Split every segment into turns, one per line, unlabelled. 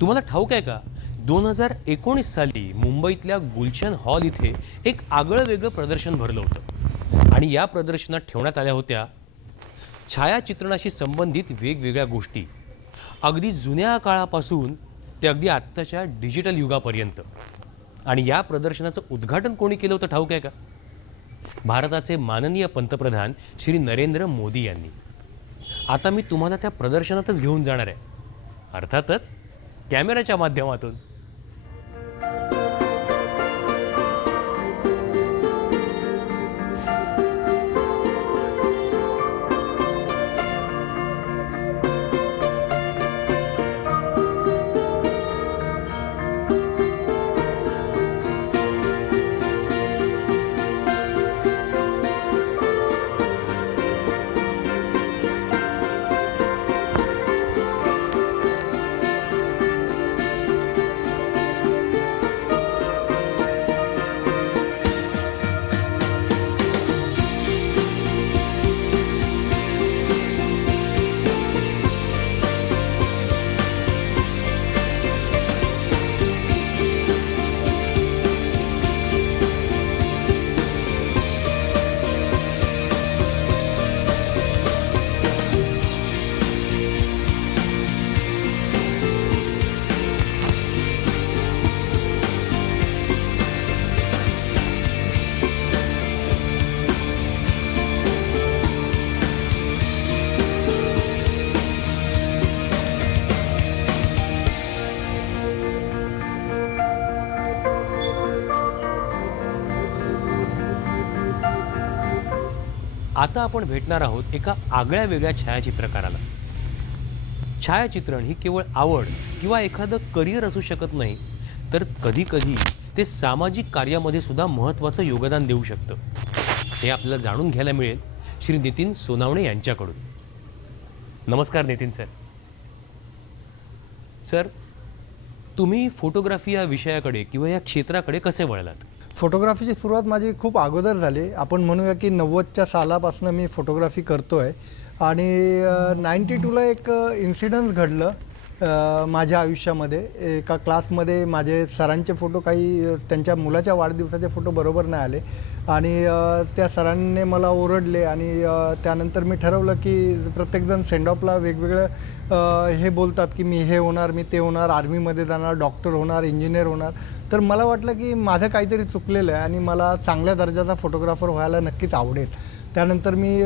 तुम्हाला ठाऊक आहे का? दोन हजार एकोणीस साली मुंबईतल्या गुलशन हॉल इथे एक आगळं वेगळं प्रदर्शन भरलं होतं. आणि या प्रदर्शनात ठेवण्यात आल्या होत्या छायाचित्रणाशी संबंधित वेगवेगळ्या गोष्टी. अगदी जुन्या काळापासून ते अगदी आत्ताच्या डिजिटल युगापर्यंत. आणि या प्रदर्शनाचं उद्घाटन कोणी केलं होतं ठाऊक आहे का? भारताचे माननीय पंतप्रधान श्री नरेंद्र मोदी यांनी. आता मी तुम्हाला त्या प्रदर्शनातच घेऊन जाणार आहे. अर्थातच कॅमेऱ्याच्या माध्यमातून. आता आपण भेटणार आहोत एका आगळ्या वेगळ्या छायाचित्रकाराला. छायाचित्रण ही केवळ आवड किंवा एखादं करिअर असू शकत नाही तर कधी कधी ते सामाजिक कार्यामध्ये सुद्धा महत्त्वाचं योगदान देऊ शकतं. हे आपल्याला जाणून घ्यायला मिळेल श्री नितीन सोनावणे यांच्याकडून. नमस्कार नितीन सर. सर तुम्ही फोटोग्राफी या विषयाकडे किंवा या क्षेत्राकडे कसे वळलात?
फोटोग्राफीची सुरुवात माझी खूप अगोदर झाली. आपण म्हणूया की नव्वदच्या सालापासून मी फोटोग्राफी करतो आहे आणि नाईन्टी टूला एक इन्सिडन्स घडलं माझ्या आयुष्यामध्ये. एका क्लासमध्ये माझे सरांचे फोटो काही त्यांच्या मुलाच्या वाढदिवसाचे फोटो बरोबर नाही आले. आणि त्या सरांनी मला ओरडले आणि त्यानंतर मी ठरवलं की प्रत्येकजण सेंडऑफला वेगवेगळं हे बोलतात की मी हे होणार मी ते होणार आर्मीमध्ये जाणार डॉक्टर होणार इंजिनियर होणार. तर मला वाटलं की माझं काहीतरी चुकलेलं आहे आणि मला चांगल्या दर्जाचा फोटोग्राफर व्हायला नक्कीच आवडेल. त्यानंतर मी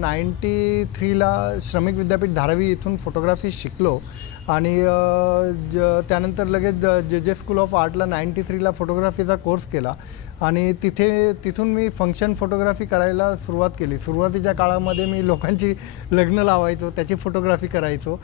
नाईंटी थ्रीला श्रमिक विद्यापीठ धारावी इथून फोटोग्राफी शिकलो. आणि ज त्यानंतर लगेच जे जे स्कूल ऑफ आर्टला नाईंटी थ्रीला फोटोग्राफीचा कोर्स केला. आणि तिथे तिथून मी फंक्शन फोटोग्राफी करायला सुरुवात केली. सुरुवातीच्या काळामध्ये मी लोकांची लग्न लावायचो त्याची फोटोग्राफी करायचो.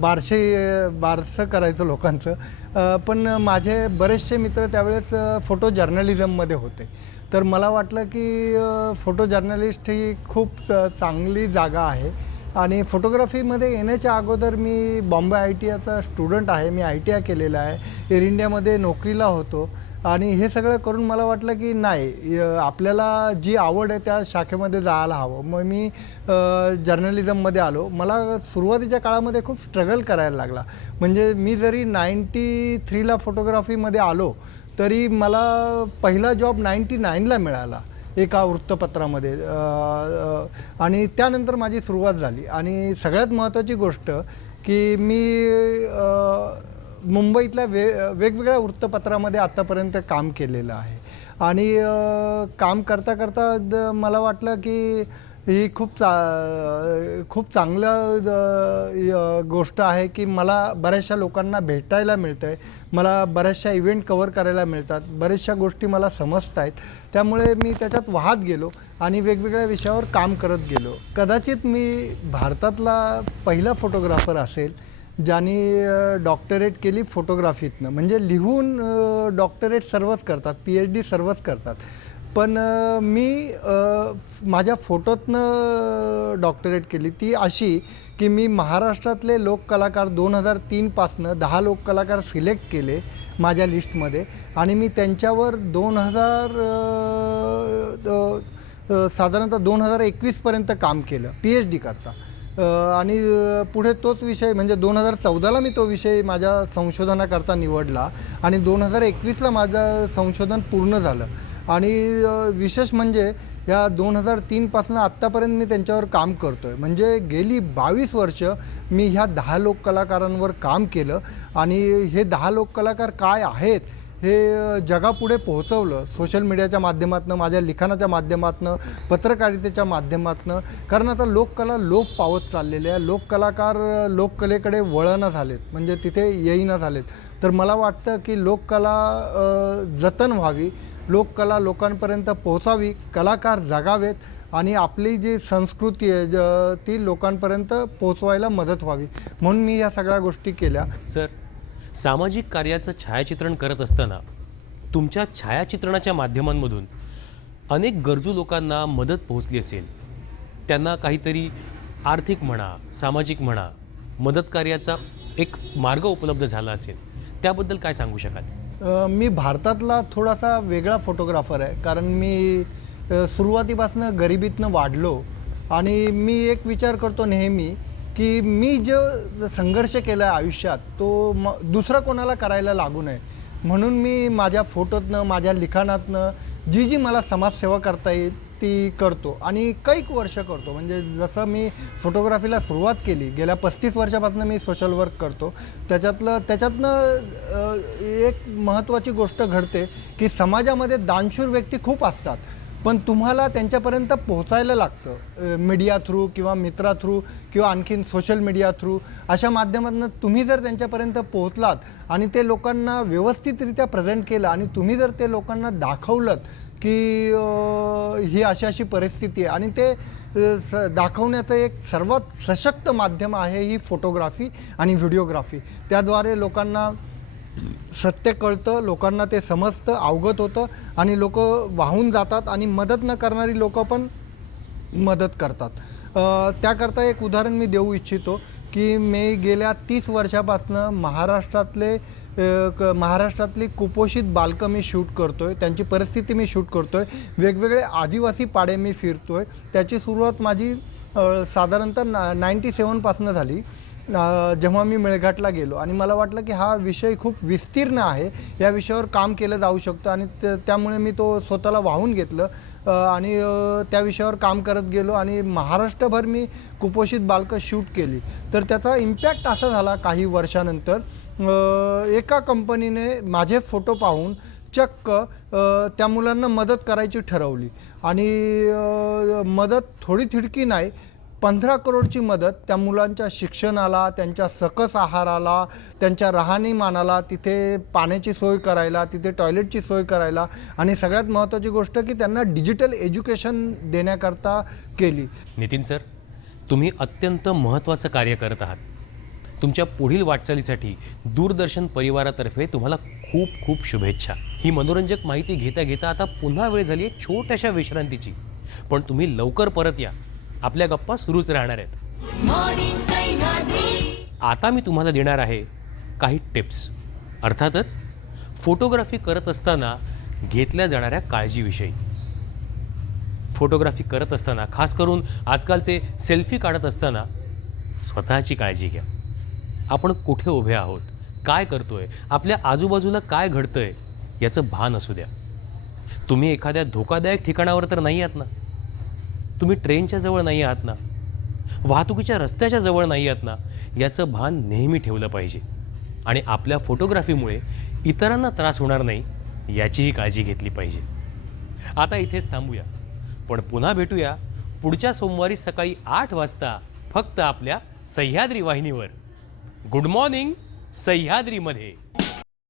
बारशे बारसं करायचो लोकांचं. पण माझे बरेचसे मित्र त्यावेळेस फोटो जर्नलिझममध्ये होते. तर मला वाटलं की फोटो जर्नलिस्ट ही खूप च- चांगली जागा आहे. आणि फोटोग्राफीमध्ये येण्याच्या अगोदर मी बॉम्बे आय टी आयचा स्टुडंट आहे. मी आय टी आय केलेला आहे. एअर इंडियामध्ये नोकरीला होतो. आणि हे सगळं करून मला वाटलं की नाही आपल्याला जी आवड आहे त्या शाखेमध्ये जायला हवं. मग मी जर्नलिझममध्ये आलो. मला सुरुवातीच्या काळामध्ये खूप स्ट्रगल करायला लागला. म्हणजे मी जरी नाईंटी थ्रीला फोटोग्राफीमध्ये आलो तरी मला पहिला जॉब नाईंटी नाईनला मिळाला एका वृत्तपत्रामध्ये. आणि त्यानंतर माझी सुरुवात झाली. आणि सगळ्यात महत्त्वाची गोष्ट की मी मुंबईतल्या वे वेगवेगळ्या वृत्तपत्रामध्ये आत्तापर्यंत काम केलेलं आहे. आणि काम करता करता द- मला वाटलं की ही खूप चा खूप चांगलं गोष्ट आहे की मला बऱ्याचशा लोकांना भेटायला मिळतं आहे मला बऱ्याचशा इव्हेंट कवर करायला मिळतात. बऱ्याचशा गोष्टी मला समजत आहेत त्यामुळे मी त्याच्यात वाहत गेलो आणि वेगवेगळ्या विषयावर काम करत गेलो. कदाचित मी भारतातला पहिला फोटोग्राफर असेल ज्यांनी डॉक्टरेट केली फोटोग्राफीतनं. म्हणजे लिहून डॉक्टरेट सर्वच करतात पी एच डी सर्वच करतात. पण मी माझ्या फोटोतनं डॉक्टरेट केली. ती अशी की मी महाराष्ट्रातले लोककलाकार दोन हजार तीनपासनं दहा लोककलाकार सिलेक्ट केले माझ्या लिस्टमध्ये. आणि मी त्यांच्यावर दोन हजार साधारणतः दोन हजार एकवीसपर्यंत काम केलं. पी एच डी करता. आणि पुढे तोच विषय म्हणजे दोन हजार चौदाला मी तो विषय माझ्या संशोधनाकरता निवडला. आणि दोन हजार एकवीसला माझं संशोधन पूर्ण झालं. आणि विशेष म्हणजे या दोन हजार तीनपासून आत्तापर्यंत मी त्यांच्यावर काम करतो आहे म्हणजे गेली बावीस वर्ष मी ह्या दहा लोककलाकारांवर काम केलं आणि हे दहा लोककलाकार काय आहेत हे जगापुढे पोहोचवलं सोशल मीडियाच्या माध्यमातून माझ्या लिखाणाच्या माध्यमातून पत्रकारितेच्या माध्यमातून. कारण आता लोककला लोप पावत चाललेले आहे. लोककलाकार लोककलेकडे वळणं झालेत. म्हणजे तिथे येईना झालेत. तर मला वाटतं की लोककला जतन व्हावी लोककला लोकांपर्यंत पोहोचावी कलाकार जगावेत आणि आपली जी संस्कृती आहे ज ती लोकांपर्यंत पोहोचवायला मदत व्हावी. म्हणून मी या सगळ्या गोष्टी केल्या.
सर सामाजिक कार्याचं छायाचित्रण करत असताना तुमच्या छायाचित्रणाच्या माध्यमांमधून अनेक गरजू लोकांना मदत पोहोचली असेल. त्यांना काहीतरी आर्थिक म्हणा सामाजिक म्हणा मदत कार्याचा एक मार्ग उपलब्ध झाला असेल. त्याबद्दल काय सांगू शकाल?
मी भारतातला थोडासा वेगळा फोटोग्राफर आहे. कारण मी सुरुवातीपासनं सुरुवातीपासून गरिबीतनं वाढलो. आणि मी एक विचार करतो नेहमी की मी जो संघर्ष केला आहे आयुष्यात तो म दुसरा कोणाला करायला लागू नये. म्हणून मी माझ्या फोटोतनं माझ्या लिखाणातनं जी जी मला समाजसेवा करता येईल ती करतो आणि कैक वर्ष करतो. म्हणजे जसं मी फोटोग्राफीला सुरुवात केली गेल्या पस्तीस वर्षापासून मी सोशल वर्क करतो. त्याच्यातलं त्याच्यातनं एक महत्त्वाची गोष्ट घडते की समाजामध्ये दानशूर व्यक्ती खूप असतात. पण तुम्हाला त्यांच्यापर्यंत पोहोचायला लागतं. मीडिया थ्रू किंवा मित्रा थ्रू किंवा आणखीन सोशल मीडिया थ्रू अशा माध्यमातून तुम्ही जर त्यांच्यापर्यंत पोहोचलात आणि ते लोकांना व्यवस्थितरित्या प्रेझेंट केलं आणि तुम्ही जर ते लोकांना दाखवलं की ही अशी अशी परिस्थिती आहे. आणि ते स दाखवण्याचं एक सर्वात सशक्त माध्यम आहे ही फोटोग्राफी आणि व्हिडिओग्राफी. त्याद्वारे लोकांना सत्य कळतं लोकांना ते समजतं अवगत होतं आणि लोक वाहून जातात आणि मदत न करणारी लोक पण मदत करतात. त्याकरता एक उदाहरण मी देऊ इच्छितो की मी गेल्या तीस वर्षापासनं महाराष्ट्रातले क महाराष्ट्रातली कुपोषित बालकं मी शूट करतो आहे त्यांची परिस्थिती मी शूट करतो आहे वेगवेगळे आदिवासी पाडे मी फिरतो आहे त्याची सुरुवात माझी साधारणतः ना नाईंटी सेवनपासनं झाली जेव्हा मी मेळघाटला गेलो. आणि मला वाटलं की हा विषय खूप विस्तीर्ण आहे या विषयावर काम केलं जाऊ शकतं आणि त्यामुळे मी तो स्वतःला वाहून घेतलं. आणि त्या विषयावर काम करत गेलो आणि महाराष्ट्रभर मी कुपोषित बालकं शूट केली. तर त्याचा इम्पॅक्ट असा झाला काही वर्षानंतर एका कंपनीने माझे फोटो पाहून चक्क त्या मुलांना मदत करायची ठरवली. आणि मदत थोडी थिडकी नाही पंधरा करोडची मदत त्या मुलांच्या शिक्षणाला त्यांच्या सकस आहाराला त्यांच्या राहणीमानाला तिथे पाण्याची सोय करायला तिथे टॉयलेटची सोय करायला आणि सगळ्यात महत्त्वाची गोष्ट की त्यांना डिजिटल एज्युकेशन देण्याकरता केली.
नितीन सर तुम्ही अत्यंत महत्त्वाचं कार्य करत आहात. तुमच्या पुढील वाटचालीसाठी दूरदर्शन परिवारातर्फे तुम्हाला खूप खूप शुभेच्छा. ही मनोरंजक माहिती घेता घेता आता पुन्हा वेळ झाली आहे छोट्याशा विश्रांतीची. पण तुम्ही लवकर परत या. आपल्या गप्पा सुरूच राहणार आहेत. आता मी तुम्हाला देणार आहे काही टिप्स. अर्थातच फोटोग्राफी करत असताना घेतल्या जाणाऱ्या काळजीविषयी. फोटोग्राफी करत असताना खास करून आजकालचे सेल्फी काढत असताना स्वतःची काळजी घ्या. आपण कुठे उभे आहोत? काय करतोय? आपल्या आजूबाजूला काय घडतंय? याचं भान असू द्या. तुम्ही एखाद्या धोकादायक ठिकाणावर तर नाही आहात ना? तुम्ही ट्रेनच्या जवळ नाही आहात ना? वाहतुकीच्या रस्त्याच्या जवळ नाही आहात ना? याचं भान नेहमी ठेवलं पाहिजे. आणि आपल्या फोटोग्राफीमुळे इतरांना त्रास होणार नाही याचीही काळजी घेतली पाहिजे. आता इथेच थांबूया. पण पुन्हा भेटूया पुढच्या सोमवारी सकाळी आठ वाजता फक्त आपल्या सह्याद्री वाहिनीवर. Good morning सह्याद्रीमध्ये.